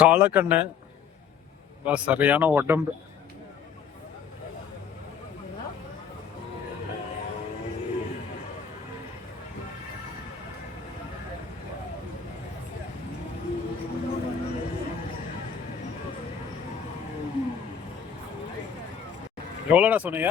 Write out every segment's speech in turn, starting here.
காலக்கண்ணு. சரியான உடம்பு. எவ்வளோடா சொன்னீங்க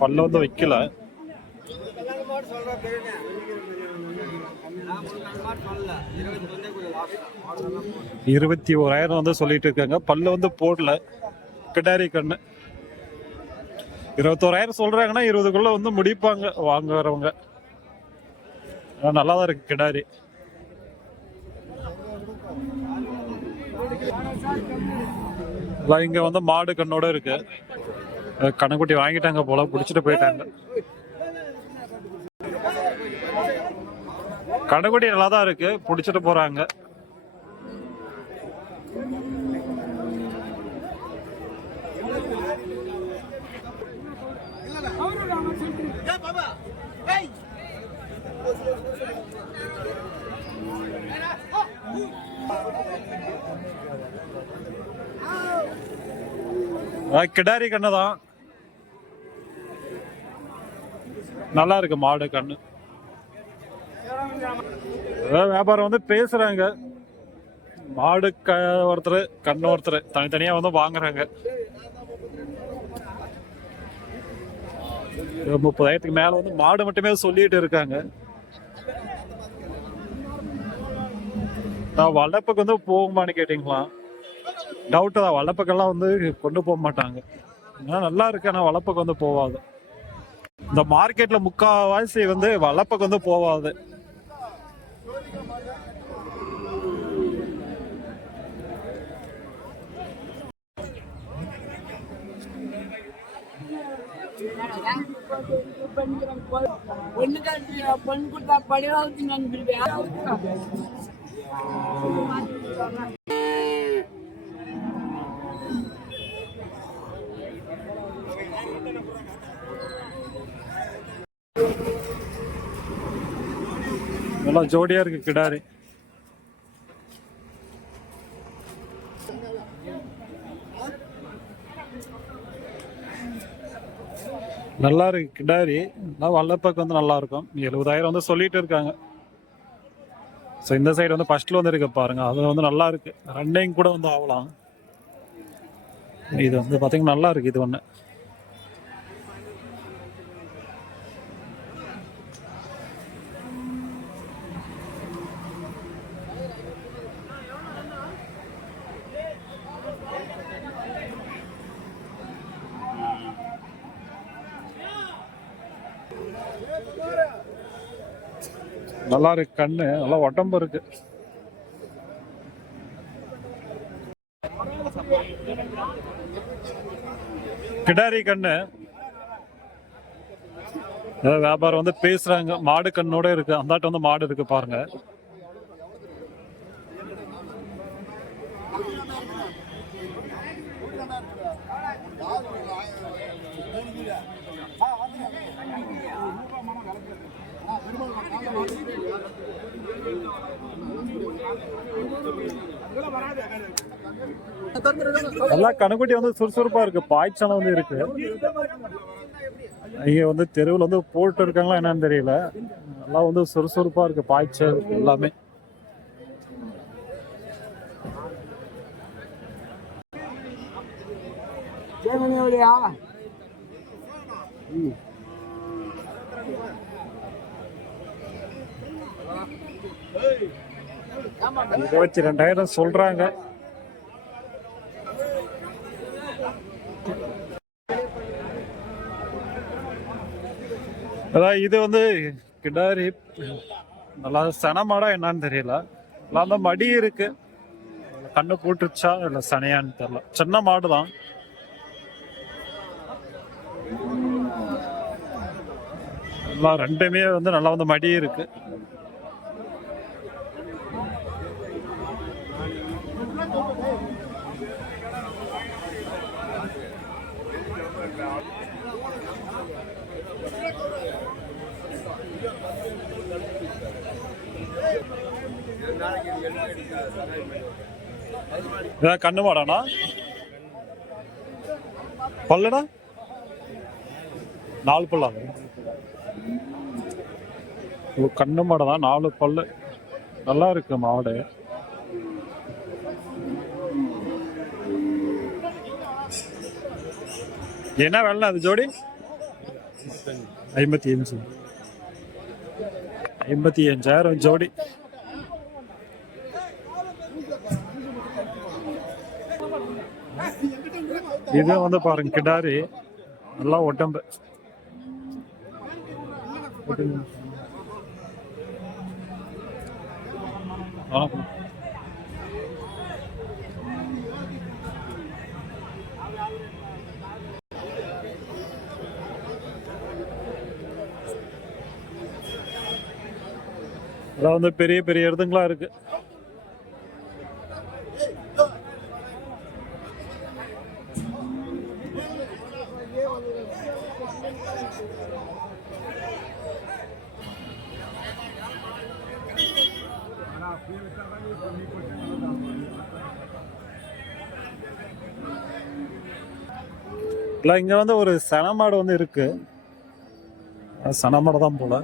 பல்ல வந்து வைக்கல. இருபத்தி ஓராயிரம் வந்து சொல்லிட்டு இருக்காங்க. பல்லு வந்து போடல. கிடாரி கண்ணு. இருபத்தோராயிரம் சொல்றாங்கன்னா இருபதுக்குள்ள வந்து முடிப்பாங்க. வாங்க வரவங்க. நல்லா தான் இருக்கு கிடாரி. இங்க வந்து மாடு கண்ணோட இருக்கு. கணக்குட்டி வாங்கிட்டாங்க போல பிடிச்சிட்டு போயிட்டாங்க. கடைக்குட்டி நல்லா தான் இருக்கு பிடிச்சிட்டு போறாங்க. கிடாரி கண்ணு தான். நல்லா இருக்கு மாடு கண்ணு. அதாவது வியாபாரம் வந்து பேசுறாங்க. மாடு க ஒருத்தர் கண்ணு ஒருத்தர் தனித்தனியா வந்து வாங்குறாங்க. முப்பதாயிரத்துக்கு மேல வந்து மாடு மட்டுமே சொல்லிட்டு இருக்காங்க. நான் வளர்ப்புக்கு வந்து போகுமான்னு கேட்டீங்களா? டவுட்டு தான். வளப்புக்கெல்லாம் வந்து கொண்டு போக மாட்டாங்க. ஏன்னா நல்லா இருக்கு. ஆனால் வளப்புக்கு வந்து போவாது. இந்த மார்க்கெட்டில் முக்கால்வாசி வந்து வளப்புக்கு வந்து போவாது. பெண் கொடுத்தா படிவாச்சு நல்லா ஜோடியா இருக்கு கிடாரி. நல்லா இருக்கு கிடாரி. நல்லா வல்லப்பக்கு வந்து நல்லா இருக்கும். எழுபதாயிரம் வந்து சொல்லிட்டு இருக்காங்க. ஸோ இந்த சைடு வந்து ஃபர்ஸ்ட்ல வந்து இருக்கு பாருங்க. அது வந்து நல்லா இருக்கு. ரன்னிங் கூட வந்து ஆகலாம் இது வந்து பார்த்தீங்கன்னா நல்லா இருக்கு இது ஒன்று நல்லா இருக்கு கண்ணு நல்லா உடம்பு இருக்கு. கிடாரி கண்ணு. வியாபாரம் வந்து பேசுறாங்க. மாடு கண்ணோட இருக்கு. அந்தாட்ட வந்து மாடு இருக்கு பாருங்க. நல்லா கணுக்குட்டி வந்து சுறுசுறுப்பா இருக்கு. பாய்ச்சலம் வந்து இருக்கு. இங்க வந்து தெருவில் வந்து போட்டு இருக்காங்களா என்னன்னு தெரியல. நல்லா வந்து சுறுசுறுப்பா இருக்கு. பாய்ச்சல் எல்லாமே. இருபத்தி ரெண்டாயிரம் சொல்றாங்க. அதான் இது வந்து கிடாரி நல்லா சனமாடா என்னன்னு தெரியல. எல்லாம் அந்த மடி இருக்கு. கண்ணு போட்டுருச்சா இல்ல சனையான்னு தெரியல. சின்ன மாடு தான். எல்லாம் ரெண்டுமே வந்து நல்லா வந்து மடி இருக்கு. ஏதாவது கண்ணு மாடானா? பல்லடா? நாலு பல்லா? ஓ கண்ணு மாடை தான் நாலு பல்லு. நல்லா இருக்கு மாடு. என்ன வேலை அது ஜோடி? ஐம்பத்தி அஞ்சு ஐம்பத்தி அஞ்சாயிரம் ஜோடி. இது வந்து பாருங்க கிடாரி. நல்லா உடம்பு அதான் வந்து பெரிய பெரிய இடத்துங்களா இருக்கு. இல்லை இங்கே வந்து ஒரு சனமாடு வந்து இருக்குது சனமாடு தான் போல.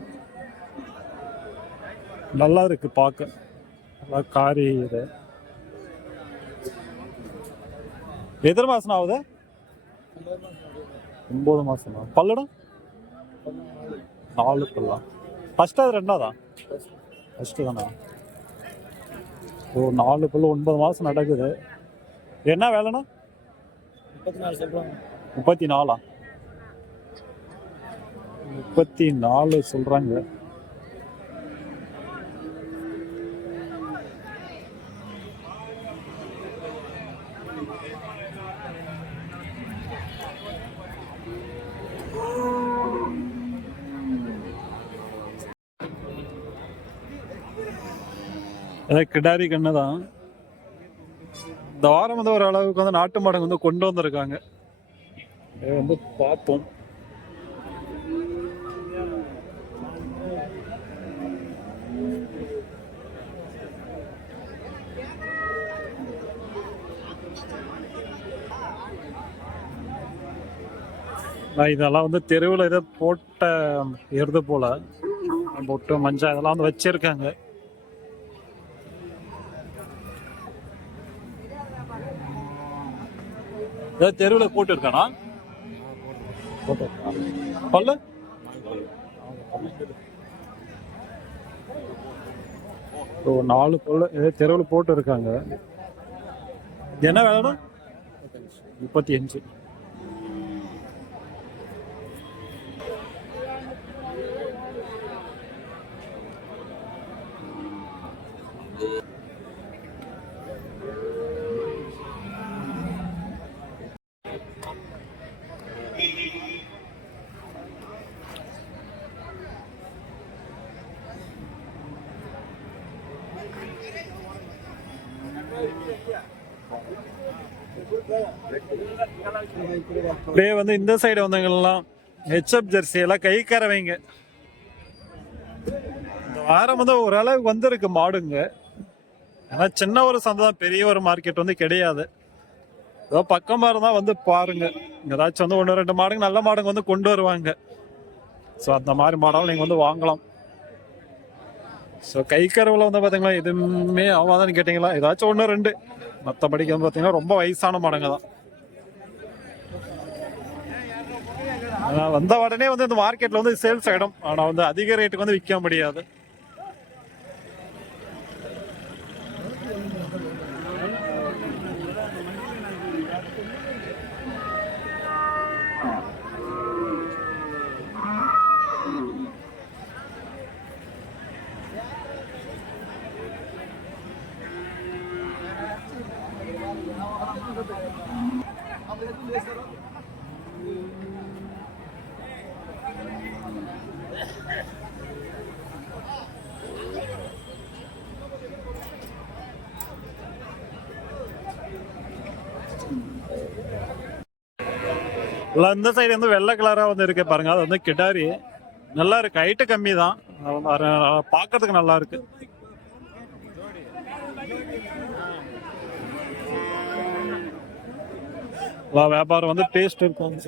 நல்லா இருக்கு பார்க்க நல்லா காரி இது. எத்தனை மாசம் ஆகுது? ஒன்பது மாசம் பல்லடம்? நாலு பல்லா ஃபஸ்ட்டு அது ரெண்டாவதா? ஃபஸ்ட்டு தானா. ஓ நாலு பல்லு ஒன்பது மாதம் நடக்குது. என்ன வேலைண்ணா? முப்பத்தி நாலு சொல்றாங்க முப்பத்தி நாலா முப்பத்தி நாலு சொல்றாங்க. அதான் கிடாரி கண்ணு தான் இந்த வாரம் வந்து ஒரு அளவுக்கு வந்து நாட்டு மாடங்க வந்து கொண்டு வந்திருக்காங்க. வந்து பார்ப்போம். நான் இதெல்லாம் வந்து தெருவில் இதை போட்ட எருது போல. பொட்டு மஞ்சள் இதெல்லாம் வந்து வச்சிருக்காங்க. ஏதாவது தெருவில் போட்டு இருக்கானா பல்லு? ஓ நாலு பல்லு ஏதோ தெருவில் போட்டு இருக்காங்க என்ன வேலைனா முப்பத்தி அஞ்சு. அப்படியே வந்து இந்த சைடு வந்தவங்கெல்லாம் ஹெச்எப் ஜெர்சி எல்லாம் கை கறவைங்க. இந்த வாரம் வந்து ஓரளவுக்கு வந்திருக்கு மாடுங்க. ஏன்னா சின்ன ஒரு சந்தை தான் பெரிய ஒரு மார்க்கெட் வந்து கிடையாது. ஏதோ பக்கமாக இருந்தால் வந்து பாருங்க. ஏதாச்சும் வந்து ஒன்று ரெண்டு மாடுங்க நல்ல மாடுங்க வந்து கொண்டு வருவாங்க. ஸோ அந்த மாதிரி மாடெல்லாம் நீங்கள் வந்து வாங்கலாம். ஸோ கை கருவில் வந்து பார்த்தீங்களா எதுவுமே ஆகாதான்னு கேட்டிங்களா? ஏதாச்சும் ஒன்று ரெண்டு. மற்றபடிக்கு வந்து பார்த்தீங்கன்னா ரொம்ப வயசான மாடுங்க தான். ஆனால் வந்த உடனே வந்து இந்த மார்க்கெட்டில் வந்து சேல்ஸ் ஆகிடும் ஆனால் வந்து அதிக ரேட்டுக்கு வந்து விற்க முடியாது Thank. இந்த சைடு வந்து வெள்ளை கலரா வந்து இருக்கு பாருங்க. அது வந்து கிடாரி. நல்லா இருக்கு. ஹைட்டு கம்மி தான் பார்க்கறதுக்கு நல்லா இருக்கு. வியாபாரம் வந்து டேஸ்ட் இருக்கும்.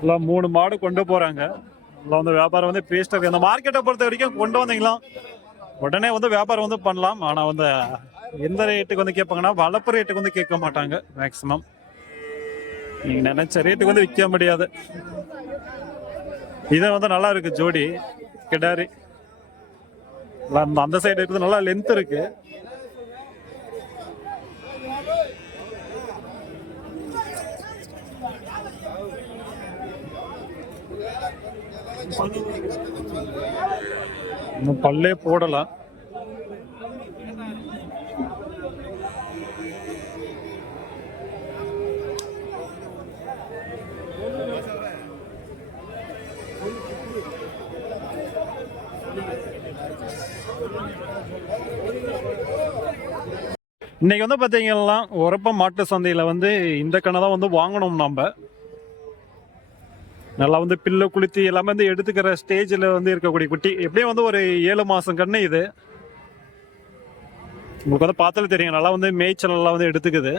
இல்லை மூணு மாடு கொண்டு போறாங்க. இல்லை வந்து வியாபாரம் வந்து பேஸ்ட் இந்த மார்க்கெட்டை பொறுத்த வரைக்கும் கொண்டு வந்தீங்களா? உடனே வந்து வியாபாரம் வந்து பண்ணலாம். ஆனா வந்து எந்த ரேட்டுக்கு வந்து கேட்பாங்கன்னா வளர்ப்பு ரேட்டுக்கு வந்து கேட்க மாட்டாங்க மேக்சிமம் நீங்கள் நினைச்ச ரேட்டுக்கு வந்து விற்க முடியாது. இதை வந்து நல்லா இருக்கு ஜோடி கிடாரி. அந்த- அந்த சைடு இருக்குது நல்லா லென்த் இருக்கு. பல்லே போடலாம். இன்னைக்கு வந்து பார்த்தீங்கன்னா உரப்ப மாட்டு சந்தையில் வந்து இந்த கண்ணை தான் வந்து வாங்கணும் நம்ம நல்லா வந்து பில்லு குளித்து எல்லாமே வந்து எடுத்துக்கிற ஸ்டேஜில் வந்து இருக்கக்கூடிய குட்டி. எப்படியும் வந்து ஒரு ஏழு மாதம் கண்ணு இது. உங்களுக்கு வந்து பார்த்தாலே தெரியும். நல்லா வந்து மேய்ச்சல் நல்லா வந்து எடுத்துக்குது.